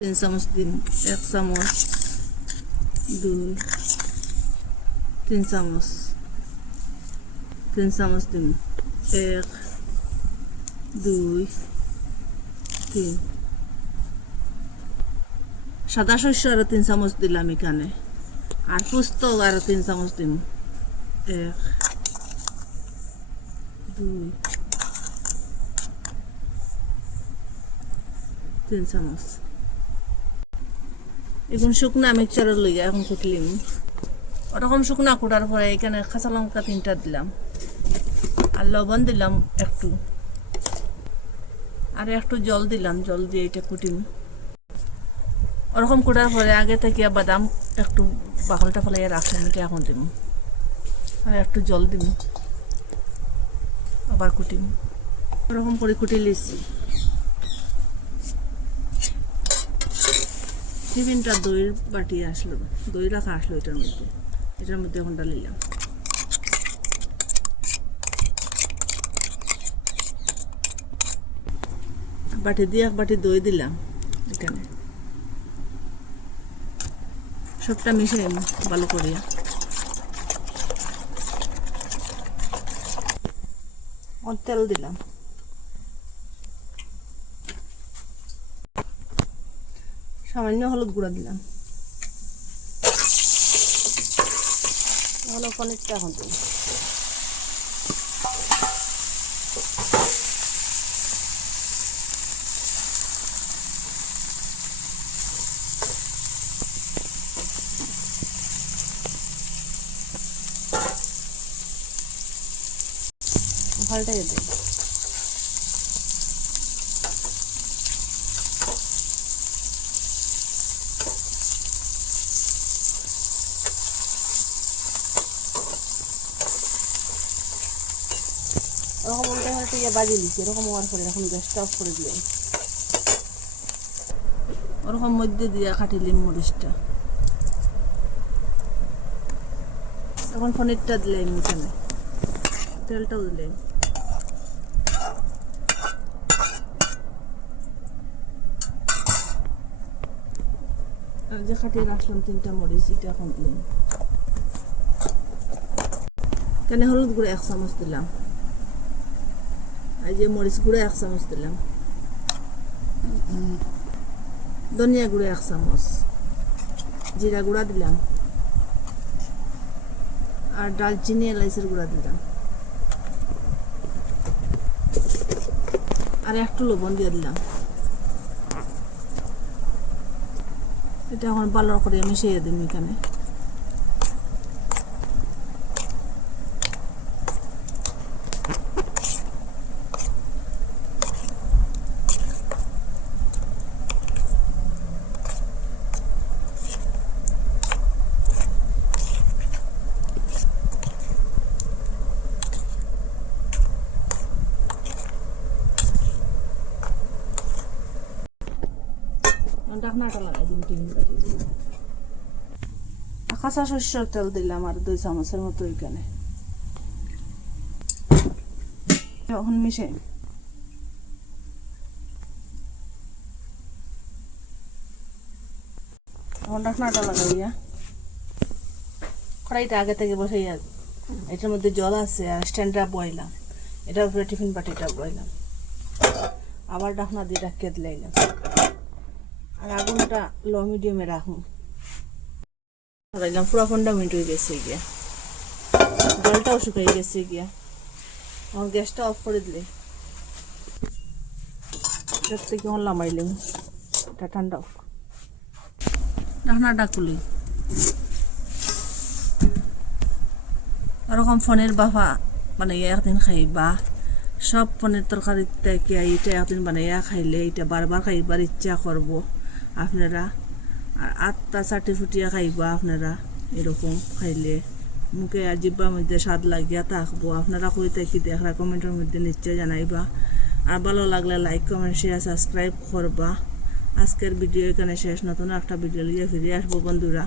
3 চামচ দিম, 1 চামচ, 2, 3 চামচ, 3 চামচ দিম, 1, 2, 3। সাদা শস্য আরো 3 চামচ দিলাম এখানে, আর পোস্ত আরো 3 চামচ দিম, 1, 2, 3 চামচ। এখন শুকনা মিক্সচার লইয়া এখন কুটলিম। ওরকম শুকনা কুটার পরে এখানে কাঁচা লঙ্কা 3টা দিলাম, আর লবণ দিলাম একটু, আর একটু জল দিলাম, জল দিয়ে এটা কুটিম। ওরকম কুটার পরে আগে থেকে বাদাম একটু বাকলটা ফেলাইয়া রাখলাম, এটা এখন দিব, আর একটু জল দিব, আবার কুটিম। ওরকম করে কুটি লিছি। টিফিনটা দইয়ের বাটি আসলো, দই রাখা আসলো এটার মধ্যে এখন ডালিলাম। বাটি দিয়ে 1 বাটি দই দিলাম এখানে, সবটা মিশে ভালো করিয়া। তেল দিলাম, সামান্য হলুদ গুঁড়া দিলাম, হলো পনিরটা এখন দিই। পাল্টাই দিই। ওরকম উল্টে হয়তো ইয়ে বাজিয়ে দিচ্ছি, এরকম হওয়ার পরে এখন গ্যাসটা অফ করে দিলাম। ওরকম মধ্যে দিয়ে কাটিলাম মরিচটা, এখন পনিরটা দিলাম এখানে, তেলটাও দিলাম। আর যে কাটিয়ে রাখলাম 3টা মরিচ, এটা এখন দিলাম। এখানে হলুদ গুঁড়ো 1 চামচ দিলাম, আর যে মরিচ গুঁড়ো 1 চামচ দিলাম, ধনিয়া গুঁড়ো 1 চামচ, জিরা গুঁড়া দিলাম, আর ডালচিনি এলাইচের গুঁড়া দিলাম, আর একটু লবণ দিয়ে দিলাম। এটা এখন ভালো করে মিশিয়ে দিন এখানে। ঢাকনাটা লাগাই দিন টিফিন বাটি। কাঁচা সরষের তেল দিলাম আর 2 চামচের মতো এখানে। এখন মিশাই, এখন ঢাকনাটা লাগাইয়া কড়াইটা আগে থেকে বসাইয়া, এটার মধ্যে জল আছে আর স্ট্যান্ডটা বইলাম, এটার উপরে টিফিন বাটিটা বইলাম, আবার ঢাকনা দিয়ে ঢাকিয়ে দিলাম, আর আগুনটা লো মিডিয়ামে রাখুন। পুরো 15 মিনিট হয়ে গেছে গিয়া, জলটাও শুকিয়ে গেছে গিয়া। এখন গ্যাসটা অফ করে দিলে এটার থেকে লামাইলাম, এটা ঠান্ডা হোক। ঢাকনাটা খুলি, ওরকম ফোনের বাফা বানাইয়া একদিন খাইবা। সব পনির তরকারি থেকে এইটা একদিন বানাইয়া খাইলে এটা বারবার খাইবার ইচ্ছা করব আপনারা, আর 8টা চাটি ফুটিয়া খাইবা আপনারা। এরকম খাইলে মুখে আর জিব্বার মধ্যে স্বাদ লাগিয়া থাকবো। আপনারা কই থাকি দেখরা কমেন্টের মধ্যে নিশ্চয় জানাইবা, আর ভালো লাগলে লাইক কমেন্ট শেয়ার সাবস্ক্রাইব করবা। আজকের ভিডিও এখানে শেষ, নতুন একটা ভিডিও নিয়ে ফিরে আসবো বন্ধুরা।